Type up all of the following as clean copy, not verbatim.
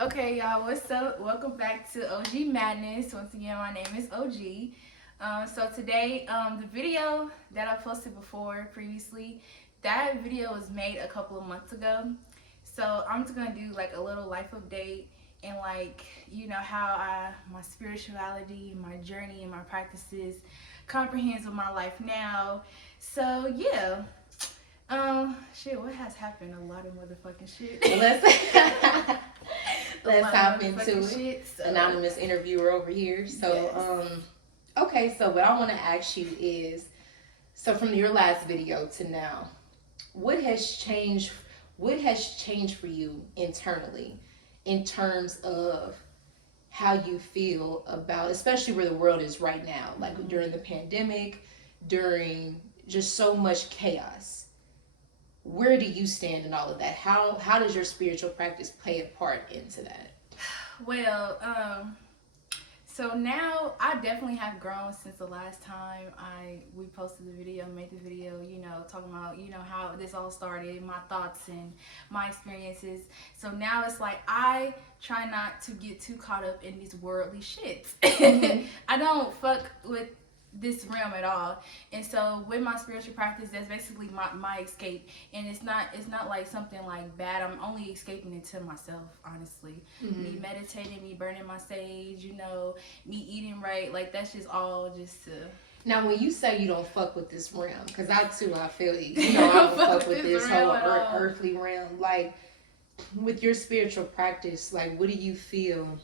Okay, y'all, what's up? Welcome back to OG Madness. Once again, my name is OG. So today, the video that I posted before previously, that video was made a couple of months ago. So I'm just gonna do like a little life update and like how my spirituality, my journey, and my practices comprehends with my life now. So yeah, shit, what has happened? A lot of motherfucking shit. Let's A let's lot hop of into motherfucking it. shit. So Anonymous interviewer over here. yes. Okay, so what I want to ask you is, so from your last video to now, what has changed? What has changed for you internally, in terms of how you feel about, especially where the world is right now, like Mm-hmm. during the pandemic, during just so much chaos. Where do you stand in all of that? How does your spiritual practice play a part into that? Well, so now I definitely have grown since the last time we posted the video, made the video, talking about, how this all started, my thoughts and my experiences. So now it's like I try not to get too caught up in these worldly shits. Mm-hmm. I don't fuck with this realm at all. And so with my spiritual practice, that's basically my escape. And it's not like something like bad. I'm only escaping it to myself, honestly. Me Mm-hmm. meditating, me burning my sage, me eating right, like that's just all just to Now, when you say you don't fuck with this realm, because I too, I feel you. You know, I don't don't fuck fuck with with this this realm whole at all. earthly realm. Like, with your spiritual practice, like, what do you feel?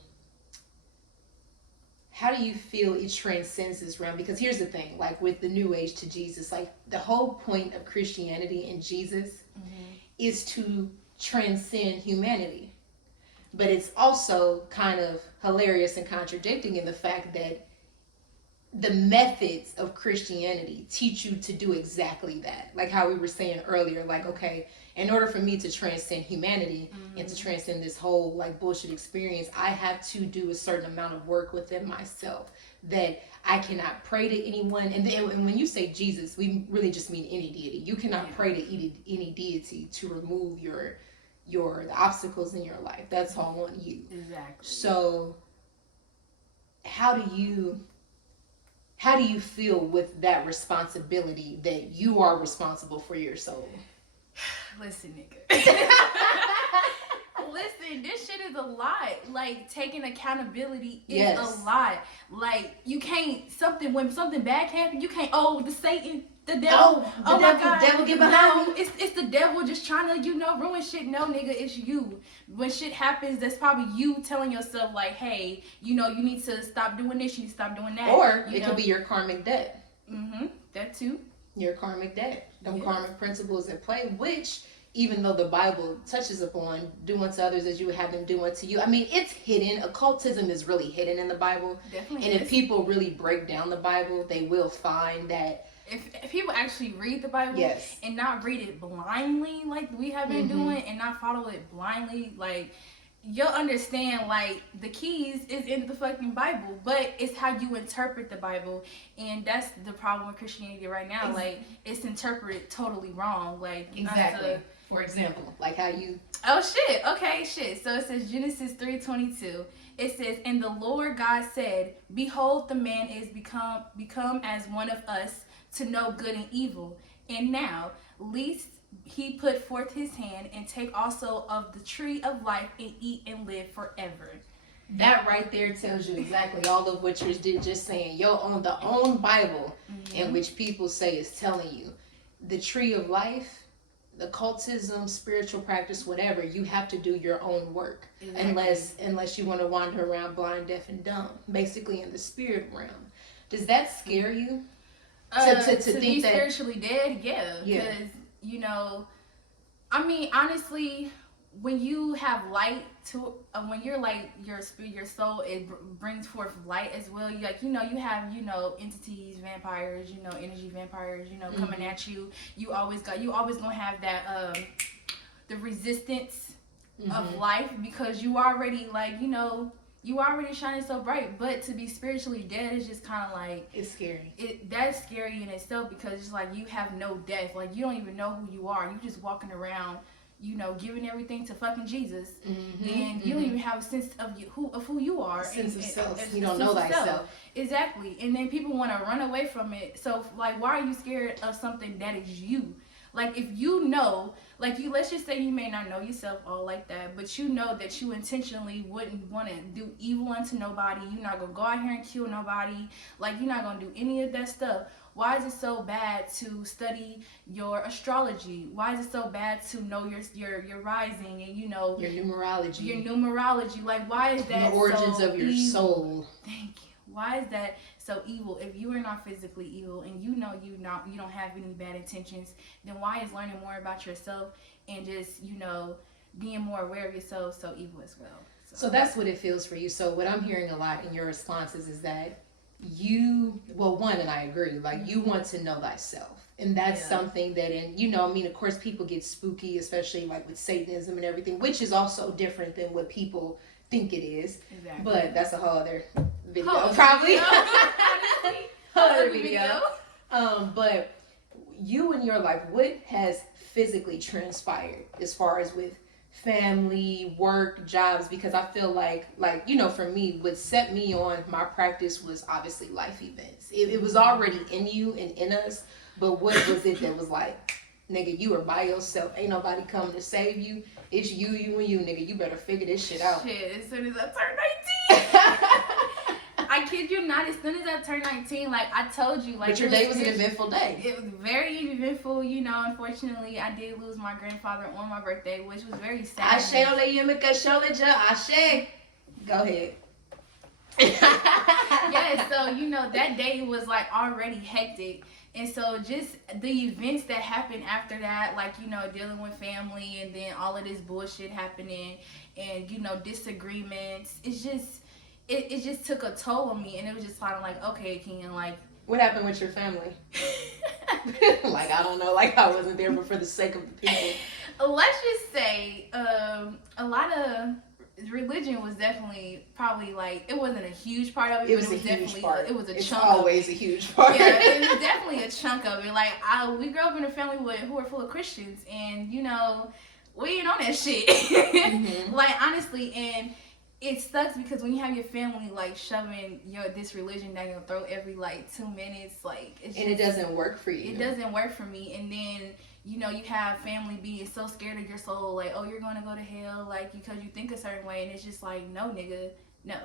How do you feel it transcends this realm? Because here's the thing, like with the New Age to Jesus, like the whole point of Christianity and Jesus Mm-hmm. is to transcend humanity. But it's also kind of hilarious and contradicting in the fact that the methods of Christianity teach you to do exactly that. Like how we were saying earlier, like, okay, in order for me to transcend humanity and to Mm-hmm. transcend this whole like bullshit experience, I have to do a certain amount of work within myself that I cannot pray to anyone. And when you say Jesus, we really just mean any deity. You cannot Yeah, pray to any deity to remove your the obstacles in your life. That's all on you. exactly. So how do you how do you feel with that responsibility that you are responsible for your soul? Listen, nigga. Listen, this shit is a lot. Like taking accountability is a Yes. lot. Like you can't when something bad happens, you can't. Oh, the Satan, the devil. Oh, the Oh my devil, God, devil get behind no, me. it's the devil just trying to ruin shit. No, nigga, it's you. When shit happens, that's probably you telling yourself like, hey, you need to stop doing this. You need to stop doing that. Or You it could know. be your karmic debt. That too. Your karmic debt. Them Yes. karmic principles at play, which even though the Bible touches upon do unto others as you would have them do unto you. I mean, it's hidden. Occultism is really hidden in the Bible. Definitely And if is. people really break down the Bible, they will find that If people actually read the Bible yes. and not read it blindly like we have been Mm-hmm. doing and not follow it blindly, like you'll understand like the keys is in the fucking Bible, but it's how you interpret the Bible, and that's the problem with Christianity right now. Like it's interpreted totally wrong. Like Exactly. For example, like how you oh shit, okay, shit. So it says Genesis 3:22. It says, and the Lord God said, behold, the man is become as one of us to know good and evil. And now, lest he put forth his hand and take also of the tree of life and eat and live forever. that right there tells you exactly all of what you're just saying. Your own the own Bible in Mm-hmm. which people say is telling you the tree of life, the cultism, spiritual practice, whatever. You have to do your own work, Exactly. unless you want to wander around blind, deaf, and dumb, basically in the spirit realm. Does that scare you? To To be think that spiritually dead, yeah, yeah. because you know I mean, honestly, when you have light to, when you're like your spirit, your soul, it brings forth light as well. You like, you have, entities, vampires, energy vampires, coming Mm-hmm. at you. You always gonna have that, the resistance of Mm-hmm. life because you already like, you already shining so bright. But to be spiritually dead is just kind of like It's scary. that's scary in itself because it's like you have no death. Like you don't even know who you are. You just walking around, you know, giving everything to fucking Jesus, Mm-hmm, and you don't even have a sense of who you are. Sense of self. And You don't sense know of self. thyself. Exactly. And then people want to run away from it. So, like, why are you scared of something that is you? Like, if you know, like, let's just say you may not know yourself all like that, but you know that you intentionally wouldn't want to do evil unto nobody. You're not going to go out here and kill nobody. Like, you're not going to do any of that stuff. Why is it so bad to study your astrology? Why is it so bad to know your rising and, you know, your numerology? Like, why is that the origins so of your evil? soul. Thank you. Why is that so evil? If you are not physically evil and you know you don't have any bad intentions, then why is learning more about yourself and just, you know, being more aware of yourself so evil as well? So that's what it feels for you. So what I'm hearing a lot in your responses is that you, well, one, and I agree, like, you want to know thyself. And that's something that, and, you know, I mean, of course, people get spooky, especially like with Satanism and everything, which is also different than what people think it is. Exactly. But that's a whole other video, Whole probably. whole other video. But you in your life, what has physically transpired as far as with family, work, jobs? Because I feel like, you know, for me, what set me on my practice was obviously life events. It was already in you and in us, but what was it that was like, nigga, you are by yourself, ain't nobody coming to save you, it's you and you, nigga, you better figure this shit out. Shit, as soon as I turned 19. I kid you not, as soon as I turned 19, like, I told you, like, but your day was an eventful day. It was very eventful, you know. Unfortunately, I did lose my grandfather on my birthday, which was very sad. Ashe ole yemika shole ja, Ashe. Go ahead. Yeah, so, you know, that day was, like, already hectic. And so just the events that happened after that, like, you know, dealing with family and then all of this bullshit happening and, you know, disagreements, it's just, it just took a toll on me. And it was just kind of like, okay, Ken, like. What happened with your family? Like, I don't know, like, I wasn't there, but for the sake of the people. Let's just say a lot of religion was definitely probably, like, it wasn't a huge part of it, It was but it was a huge definitely part. It was a it's chunk always of it. a huge part. Yeah, it was definitely a chunk of it. Like, we grew up in a family who were full of Christians, and, you know, we ain't on that shit. Mm-hmm. Like, honestly, and it sucks because when you have your family, like, shoving this religion down your throat every, like, 2 minutes, like, it's just, and it doesn't work for you. It doesn't work for me. And then, you know, you have family being so scared of your soul, like, oh, you're gonna go to hell, like, because you think a certain way, and it's just like, no, nigga, no.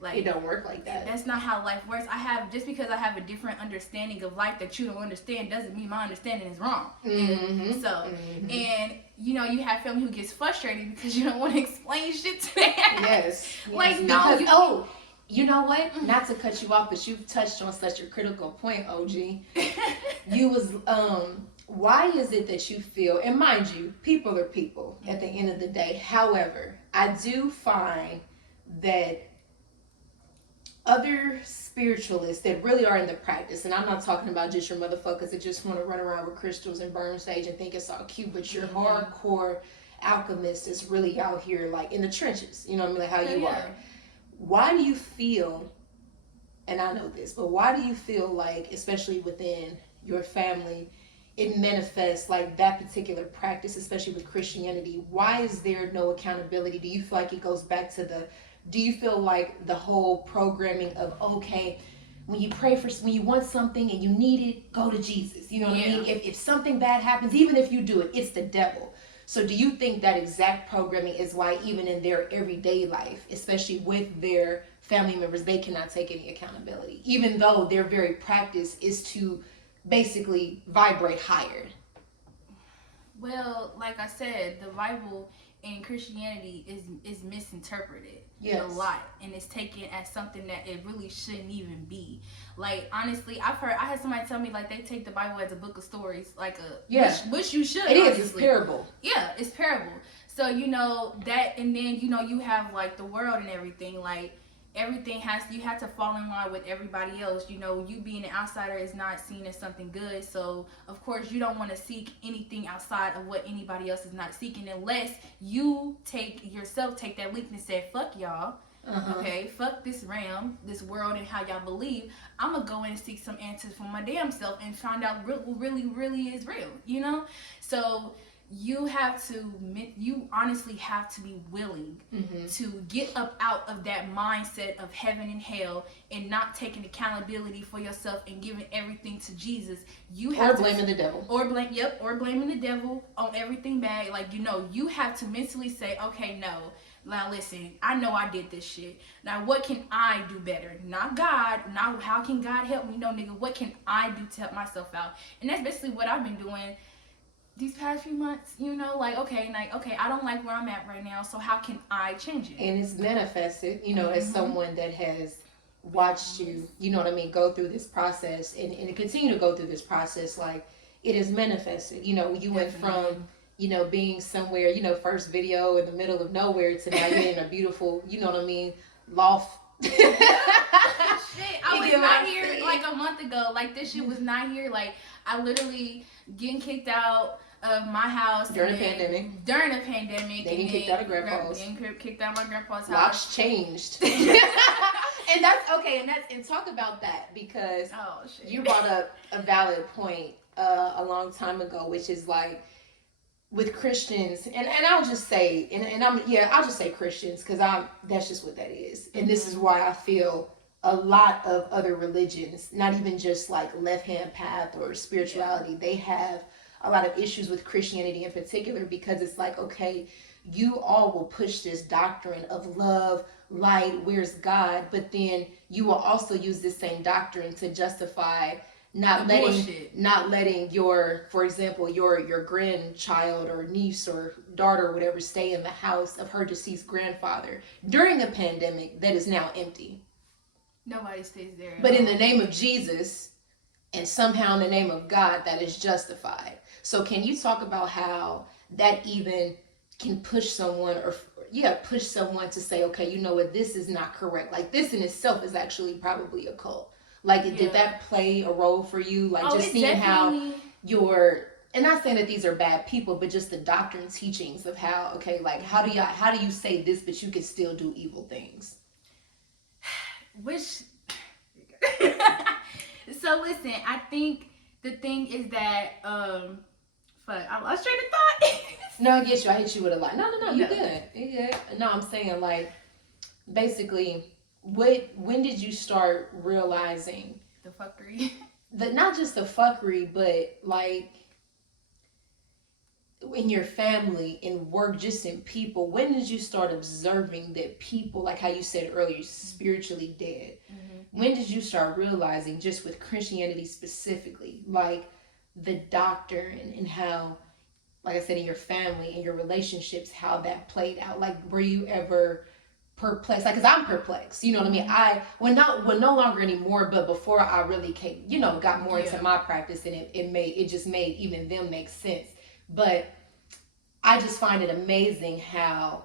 Like, it don't work like that. That's not how life works. Just because I have a different understanding of life that you don't understand doesn't mean my understanding is wrong. Mm-hmm. So, and, you know, you have family who gets frustrated because you don't want to explain shit to them. Yes. Like, because, no. You know what? Not to cut you off, but you've touched on such a critical point, OG. You was, why is it that you feel, and mind you, people are people at the end of the day. However, I do find that other spiritualists that really are in the practice, and I'm not talking about just your motherfuckers that just want to run around with crystals and burn sage and think it's all cute, but your hardcore alchemist is really out here, like, in the trenches, you know what I mean, like how you are. Why do you feel, and I know this, but why do you feel like, especially within your family, it manifests like that particular practice, especially with Christianity? Why is there no accountability? Do you feel like it goes back to do you feel like the whole programming of, okay, when you pray when you want something and you need it, go to Jesus. You know what I mean? If something bad happens, even if you do it, it's the devil. So do you think that exact programming is why even in their everyday life, especially with their family members, they cannot take any accountability, even though their very practice is to basically vibrate higher? Well, like I said, the Bible and Christianity is misinterpreted a lot, and it's taken as something that it really shouldn't even be. Like, honestly, I had somebody tell me, like, they take the Bible as a book of stories, like which you should. It's parable. Yeah, it's parable. So, you know, that, and then, you know, you have, like, the world and everything, like, everything you have to fall in line with everybody else. You know, you being an outsider is not seen as something good, so of course you don't want to seek anything outside of what anybody else is not seeking, unless you take that leap and say, fuck y'all. Okay, fuck this this world and how y'all believe. I'm gonna go and seek some answers for my damn self and find out what really is real, you know? So you honestly have to be willing to get up out of that mindset of heaven and hell and not taking accountability for yourself and giving everything to Jesus. You have blaming the devil. Or blaming the devil on everything bad. Like, you have to mentally say, okay, no. Now listen, I know I did this shit. Now what can I do better? Not God. Not how can God help me? No, nigga, what can I do to help myself out? And that's basically what I've been doing these past few months, okay, I don't like where I'm at right now, so how can I change it? And it's manifested, as someone that has watched you, go through this process and continue to go through this process. Like, it is manifested. You went from, being somewhere, first video in the middle of nowhere to now you're in a beautiful, loft. Shit, I was not here like a month ago. Like, this shit was not here. Like, I literally getting kicked out of my house during the pandemic. They getting kicked out of grandpa's. Getting kicked out of my grandpa's house. Locks changed. And that's okay. And talk about that, because you brought up a valid point a long time ago, which is like, with Christians, and I'll just say, I'll just say Christians, because that's just what that is. And this is why I feel a lot of other religions, not even just like left-hand path or spirituality, they have a lot of issues with Christianity in particular, because it's like, okay, you all will push this doctrine of love, light, where's God, but then you will also use this same doctrine to justify not letting your, for example, your grandchild or niece or daughter or whatever stay in the house of her deceased grandfather during a pandemic that is now empty. Nobody stays there. But in the name of Jesus, and somehow in the name of God, that is justified. So can you talk about how that even can push someone to say, okay, you know what, this is not correct. Like, this in itself is actually probably a cult. Like, did that play a role for you? Like, just seeing how and not saying that these are bad people, but just the doctrine teachings of how, okay, like, how do you say this, but you can still do evil things? So listen, I think the thing is that, I lost train of thought. No, I get you. I hit you with a lot. No, you good. You good. No, I'm saying, like, basically, when did you start realizing the fuckery? Not just the fuckery, but like in your family, in work, just in people. When did you start observing that people, like how you said earlier, spiritually dead? When did you start realizing, just with Christianity specifically, like the doctrine and how, like I said, in your family, in your relationships, how that played out? Like, were you ever perplexed? Like, because I'm perplexed, you know what I mean? Well, no longer anymore, but before I really came, got more into my practice, and it just made even them make sense. But I just find it amazing how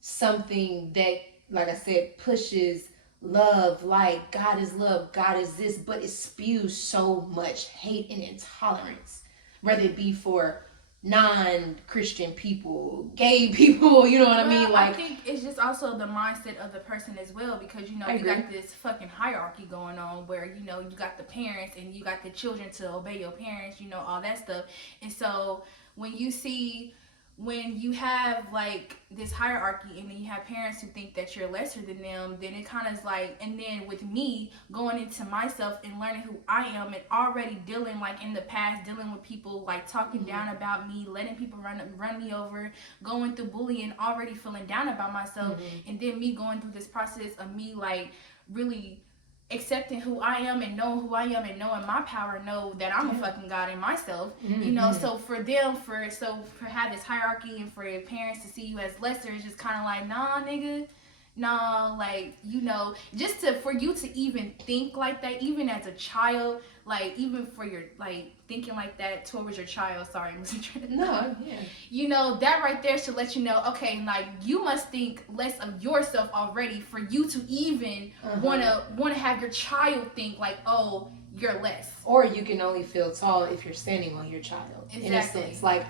something that, like I said, pushes love, like God is love, God is this, but it spews so much hate and intolerance, whether it be for non-Christian people, gay people, you know what I mean? Like, I think it's just also the mindset of the person as well, because you got this fucking hierarchy going on where you got the parents and you got the children to obey your parents, all that stuff. And so when you have like this hierarchy and then you have parents who think that you're lesser than them, then it kind of is like, and then with me going into myself and learning who I am and already dealing, like in the past, dealing with people like talking down about me, letting people run me over, going through bullying, already feeling down about myself, and then me going through this process of me like really accepting who I am and knowing who I am and knowing my power, know that I'm a fucking God in myself, so for them, for have this hierarchy and for your parents to see you as lesser, it's just kind of like, nah, nigga, nah, like, just for you to even think like that, even as a child, like, even for your, like, thinking like that towards your child, sorry, I wasn't trying to that right there should let you know, okay, like, you must think less of yourself already for you to even want to have your child think like, oh, you're less. Or you can only feel tall if you're standing on your child. Exactly. In a sense, like,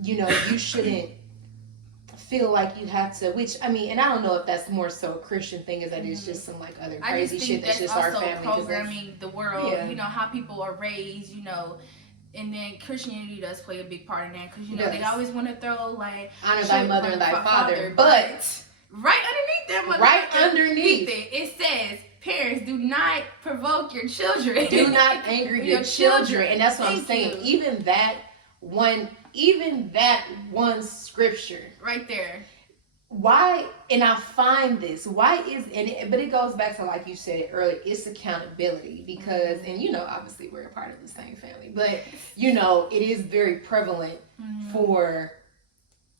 you shouldn't feel like you have to, which, I mean, and I don't know if that's more so a Christian thing as that is just some like other crazy shit that's just our family. Programming the world, how people are raised, And then Christianity does play a big part in that, because you know Yes. they always want to throw like honor thy mother and thy father, but right underneath them, right underneath it says, parents, do not provoke your children. do not anger your children. And that's what I'm Thank saying. you. Even that one scripture Right there. why, and I find this, why is, but it goes back to, like you said earlier, it's accountability, because, and you know, obviously we're a part of the same family, but you know, it is very prevalent for,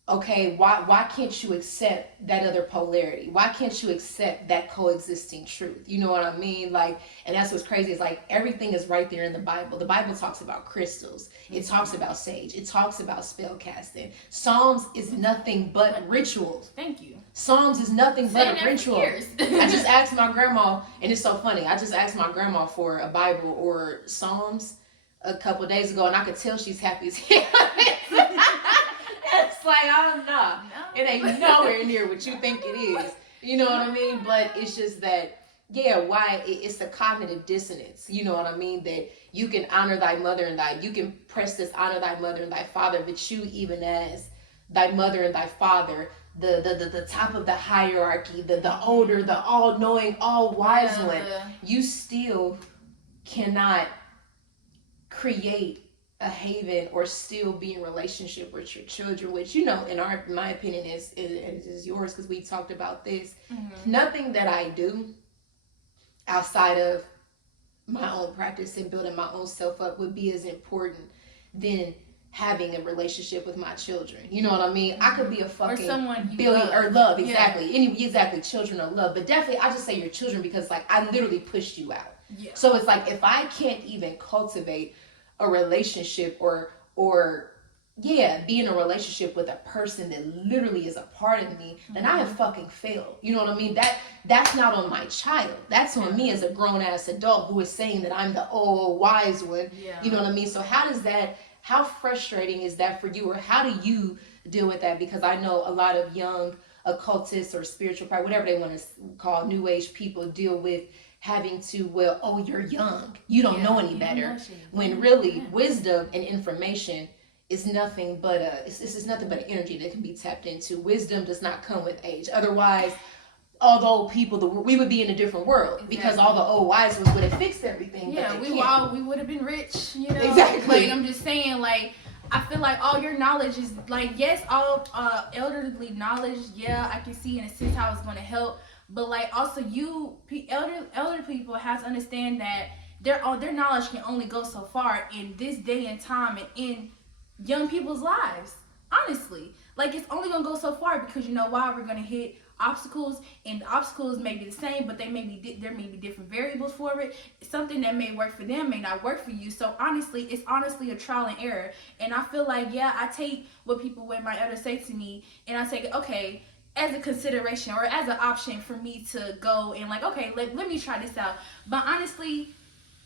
okay, why can't you accept that other polarity? Why can't you accept that coexisting truth? You know what I mean? Like, and that's what's crazy, is like everything is right there in the Bible. The Bible talks about crystals. It talks about sage. It talks about spell casting. Psalms is nothing but rituals. Thank you. Psalms is nothing but Saying a that for ritual. years. I just asked my grandma, and it's so funny. I just asked my grandma for a Bible or Psalms a couple of days ago, and I could tell she's happy as hell. It's like, I don't know. No. It ain't nowhere near what you think it is. You know what I mean? But it's just that, yeah, why it's the cognitive dissonance. You know what I mean? That you can honor thy mother and you can press this honor thy mother and thy father, but you, even as thy mother and thy father, the top of the hierarchy, the older, the all-knowing, all-wise one, you still cannot create a haven or still be in relationship with your children, which, you know, in my opinion is yours, because we talked about this. Nothing that I do outside of my own practice and building my own self up would be as important than having a relationship with my children. You know what I mean? I could be a fucking or someone you billion love. or love, exactly. Exactly, children or love, but definitely I just say your children, because like I literally pushed you out. Yeah. So it's like, if I can't even cultivate a relationship or be in a relationship with a person that literally is a part of me, then I have fucking failed. You know what I mean? That's not on my child. That's on me as a grown ass adult who is saying that I'm the old wise one. Yeah. You know what I mean? So how frustrating is that for you, or how do you deal with that? Because I know a lot of young occultists or spiritual, whatever they want to call new age people, deal with having to, you're young, you don't know any better, when really wisdom and information is nothing but nothing but an energy that can be tapped into. Wisdom does not come with age. Otherwise, all the old people, we would be in a different world, because all the old wise ones would have fixed everything. Yeah, we would have been rich, you know. Exactly. Like, I'm just saying, like, I feel like all your knowledge is like, yes, all elderly knowledge, yeah, I can see in a sense how it's going to help. But like, also elder people have to understand that their knowledge can only go so far in this day and time and in young people's lives. Honestly, like, it's only gonna go so far, because you know why? We're gonna hit obstacles, and the obstacles may be the same, but there may be different variables for it. Something that may work for them may not work for you. So honestly, it's honestly a trial and error. And I feel like, yeah, I take what my elders say to me, and I take it, okay, as a consideration or as an option for me to go and like, okay, let me try this out. But honestly,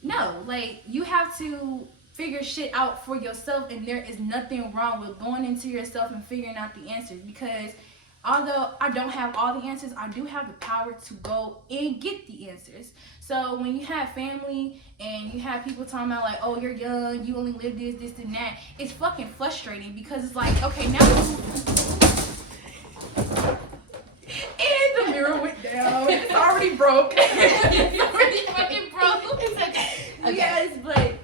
no, like, you have to figure shit out for yourself, and there is nothing wrong with going into yourself and figuring out the answers, because although I don't have all the answers, I do have the power to go and get the answers. So when you have family and you have people talking about like, oh, you're young, you only live this and that, it's fucking frustrating, because it's like, okay, now and the mirror went down. It's already broke. It's already fucking broke. It's okay. Yes, but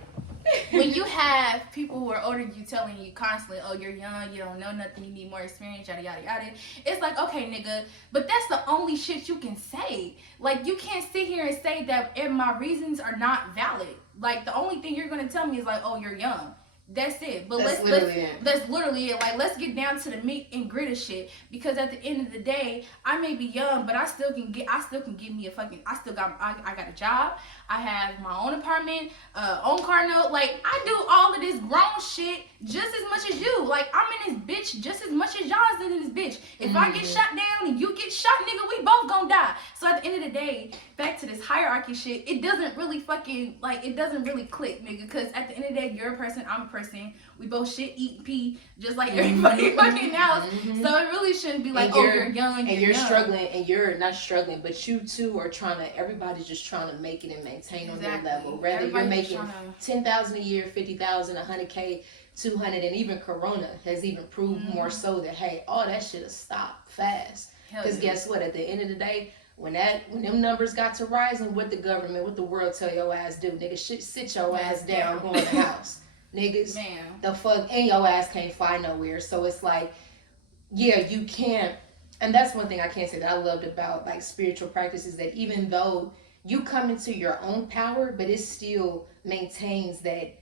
when you have people who are older than you telling you constantly, oh, you're young, you don't know nothing, you need more experience, yada yada yada, it's like, okay, nigga, but that's the only shit you can say. Like, you can't sit here and say that if my reasons are not valid. Like, the only thing you're gonna tell me is like, oh, you're young. That's it. But that's literally it. Like, let's get down to the meat and grit of shit. Because at the end of the day, I may be young, but I still can get me a fucking, I got a job. I have my own apartment, own car note. Like, I do all of this grown shit just as much as you. Like, I'm in this bitch just as much as y'all is in this bitch. If I get shot down and you get shot, nigga, we both gonna die. So at the end of the day, back to this hierarchy shit, it doesn't really fucking, like, it doesn't really click, nigga. Because at the end of the day, you're a person, I'm a person. We both shit, eat, pee, just like everybody fucking else. So it really shouldn't be like, you're young and you're young. struggling, and you're not struggling, but you too are trying to. Everybody's just trying to make it and maintain on their level. Whether you're making 10,000 a year, 50,000, 100K, 200, and even Corona has even proved more so that hey, all that shit has stopped fast. Because guess what? At the end of the day, when them numbers got to rising, what the government, what the world tell your ass do, nigga, sit your ass down, go in the house. Niggas, the fuck, and your ass can't fly nowhere. So it's like, yeah, you can't, and that's one thing I can't say that I loved about like spiritual practices, that even though you come into your own power, but it still maintains that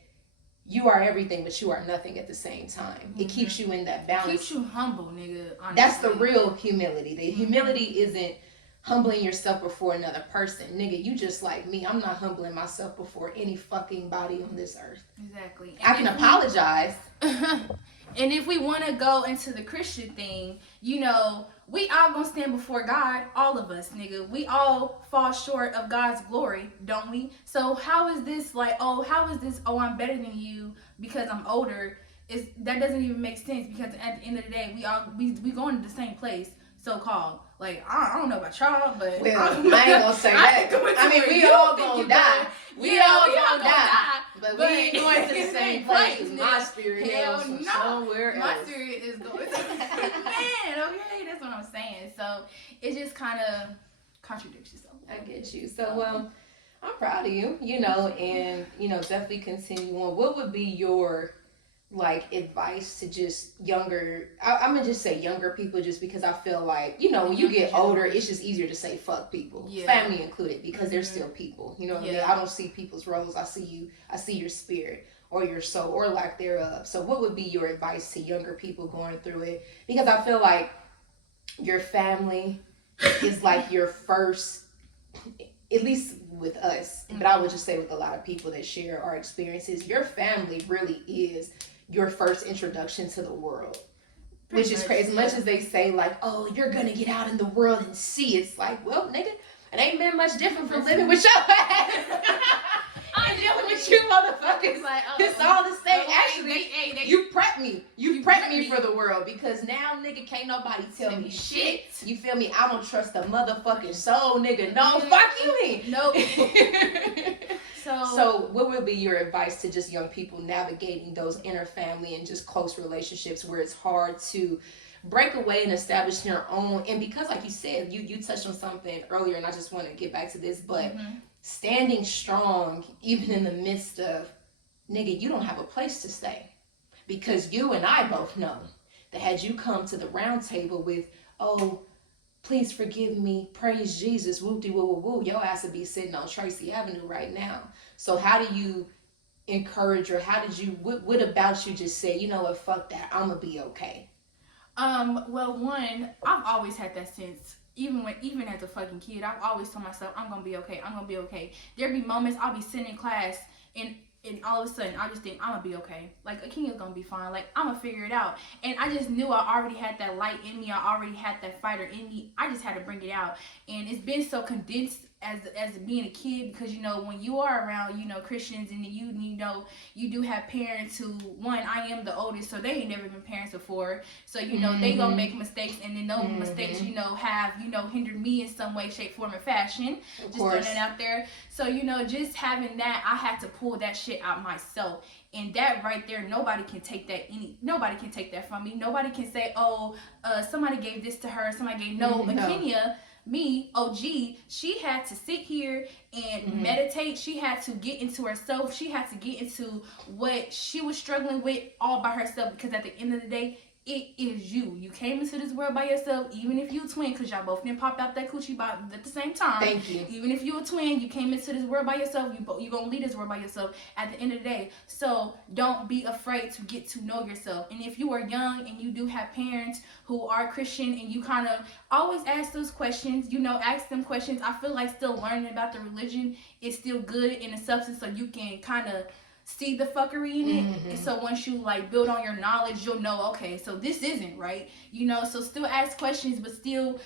you are everything, but you are nothing at the same time. It keeps you in that balance. It keeps you humble, nigga. Honestly. That's the real humility. The humility isn't humbling yourself before another person. Nigga, you just like me. I'm not humbling myself before any fucking body on this earth. Exactly. And I can apologize. And if we want to go into the Christian thing, you know, we all gonna stand before God, all of us, nigga. We all fall short of God's glory, don't we? So how is this like, oh, I'm better than you because I'm older? That doesn't even make sense, because at the end of the day, we going to the same place, so-called. Like, I don't know about y'all, but well, I ain't gonna say that. I mean, we all gonna die. We all gonna die. But we ain't going to the same place. My spirit hails from somewhere else. My spirit is going to man, okay? That's what I'm saying. So it just kind of contradicts yourself. I get you. So, I'm proud of you, you know, and, you know, definitely continue on. What would be your like advice to just younger, I'm gonna just say younger people, just because I feel like, you know, when you get older, it's just easier to say fuck people, family included, because they're still people, you know what I mean? I don't see people's roles, I see your spirit or your soul or lack thereof. So what would be your advice to younger people going through it? Because I feel like your family is like your first, at least with us, but I would just say with a lot of people that share our experiences, your family really is your first introduction to the world. Which is crazy. As much as they say like, oh, you're gonna get out in the world and see, it's like, well, nigga, it ain't been much different from living with your ass. I'm dealing with you motherfuckers. Like, it's all the same. Actually, you prep me. You prep me for the world, because now, nigga, can't nobody tell me shit. You feel me? I don't trust a motherfucking soul, nigga. No, fuck you mean. Nope. So what would be your advice to just young people navigating those inner family and just close relationships where it's hard to break away and establish your own? And because, like you said, you touched on something earlier, and I just want to get back to this, but standing strong even in the midst of, nigga, you don't have a place to stay. Because you and I both know that had you come to the round table with, oh, please forgive me, praise Jesus, whoop-de woo woo woo, your ass would be sitting on Tracy Avenue right now. So how do you encourage, or how did you, what about you just say, you know what, fuck that, I'm gonna be okay? Well, one, I've always had that sense. Even as a fucking kid, I've always told myself, I'm gonna be okay, I'm gonna be okay. There'd be moments I'll be sitting in class and all of a sudden I just think I'm gonna be okay. Like, Akeenia's gonna be fine. Like, I'm gonna figure it out. And I just knew I already had that light in me. I already had that fighter in me. I just had to bring it out. And it's been so condensed as being a kid, because, you know, when you are around, you know, Christians, and you know, you do have parents who, one, I am the oldest, so they ain't never been parents before. So, you know, they gonna make mistakes, and then those mistakes, you know, have, you know, hindered me in some way, shape, form, and fashion. Just throwing it out there. So, you know, just having that, I had to pull that shit out myself. And that right there, nobody can take that from me. Nobody can say, oh, somebody gave this to her, somebody gave, Akeenia, me, OG, she had to sit here and meditate. She had to get into herself. She had to get into what she was struggling with all by herself, because at the end of the day, it is you. You came into this world by yourself, even if you a twin, because y'all both didn't pop out that coochie at the same time. Thank you. Even if you a twin, you came into this world by yourself. You gonna lead this world by yourself at the end of the day. So don't be afraid to get to know yourself. And if you are young and you do have parents who are Christian, and you kind of always ask those questions, you know, ask them questions. I feel like still learning about the religion is still good in a substance, so you can kind of see the fuckery in it. And so once you like build on your knowledge, you'll know, okay, so this isn't right, you know. So still ask questions, but still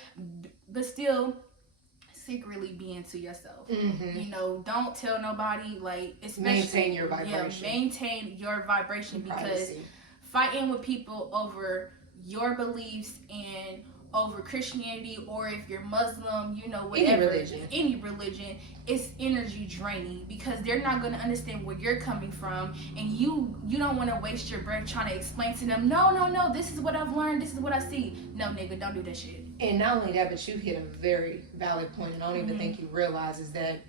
secretly being to yourself. Mm-hmm. You know, don't tell nobody, like, especially Maintain your vibration. Yeah, maintain your vibration, because Privacy. fighting with people over your beliefs and over Christianity, or if you're Muslim, you know, whatever, any religion, it's energy draining, because they're not going to understand where you're coming from, and you don't want to waste your breath trying to explain to them, no, this is what I've learned, this is what I see. No, nigga, don't do that shit. And not only that, but you hit a very valid point, and I don't even think you realize is that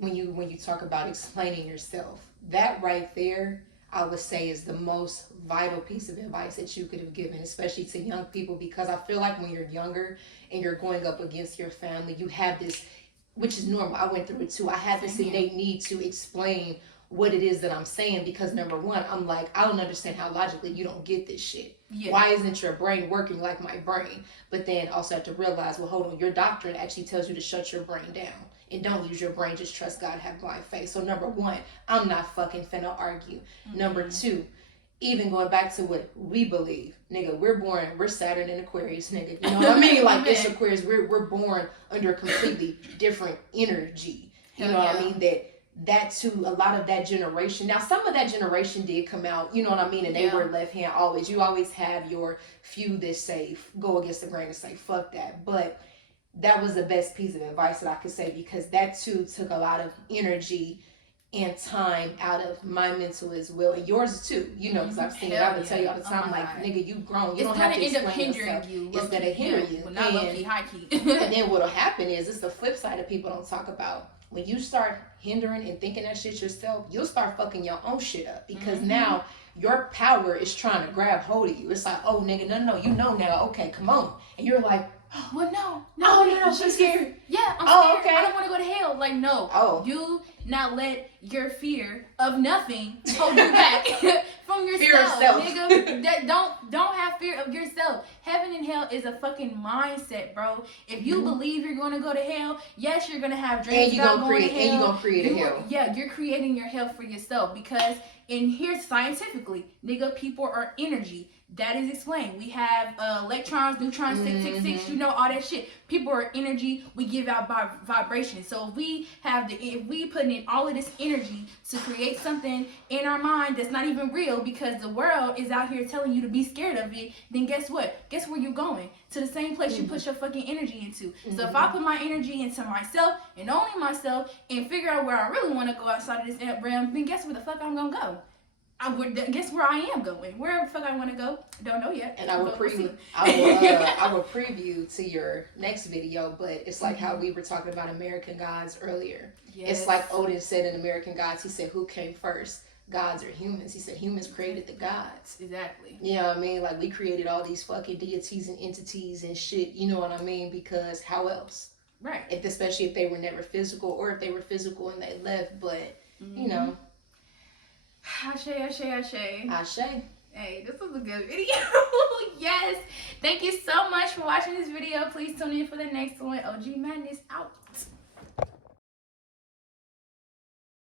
when you talk about explaining yourself, that right there, I would say, is the most vital piece of advice that you could have given, especially to young people, because I feel like when you're younger and you're going up against your family, you have this, which is normal. I went through it too. I had this innate need to explain what it is that I'm saying, because number one, I'm like, I don't understand how logically you don't get this shit. Yeah. Why isn't your brain working like my brain? But then also have to realize, well, hold on, your doctrine actually tells you to shut your brain down and don't use your brain, just trust God, have blind faith. So number one, I'm not fucking finna argue. Number two, even going back to what we believe, nigga, we're Saturn in Aquarius, nigga. You know what I mean? Like, it's Aquarius, we're born under a completely different energy. You know what I mean? That too, a lot of that generation. Now, some of that generation did come out, you know what I mean? And they were left hand always. You always have your few that say, go against the grain and say, fuck that. But that was the best piece of advice that I could say, because that too took a lot of energy and time out of my mental as well, and yours too. You know, because I've seen it. I would tell you all the time, like, nigga, you grown. You don't have to explain yourself. It's gonna hinder you. Well, not low-key, high-key. And then what'll happen is, it's the flip side that people don't talk about. When you start hindering and thinking that shit yourself, you'll start fucking your own shit up, because now your power is trying to grab hold of you. It's like, oh, nigga, no, you know now. Okay, come on. And you're like, well, no, she's scared. Yeah, I'm scared. Okay. I don't want to go to hell. Like, no. Oh. Do not let your fear of nothing hold you back from yourself. Fear of self. Nigga, don't have fear of yourself. Heaven and hell is a fucking mindset, bro. If you believe you're going to go to hell, yes, you're going to have dreams about going to hell. And you're going to create a hell. Yeah, you're creating your hell for yourself, because in here, scientifically, nigga, people are energy. That is explained. We have electrons, neutrons, 666, you know, all that shit. People are energy. We give out vibration. So if we put in all of this energy to create something in our mind that's not even real, because the world is out here telling you to be scared of it, then guess what? Guess where you're going? To the same place you put your fucking energy into. So if I put my energy into myself and only myself, and figure out where I really want to go outside of this realm, then guess where the fuck I'm gonna go? Guess where I am going. Where the fuck I want to go? Don't know yet. And I will preview to your next video, but it's like how we were talking about American Gods earlier. Yes. It's like Odin said in American Gods. He said, who came first? Gods or humans? He said humans created the gods. Exactly. You know what I mean? Like, we created all these fucking deities and entities and shit. You know what I mean? Because how else? Right. Especially if they were never physical, or if they were physical and they left. But, you know. Ashe. Hey, this was a good video. Yes. Thank you so much for watching this video. Please tune in for the next one. OG Madness out.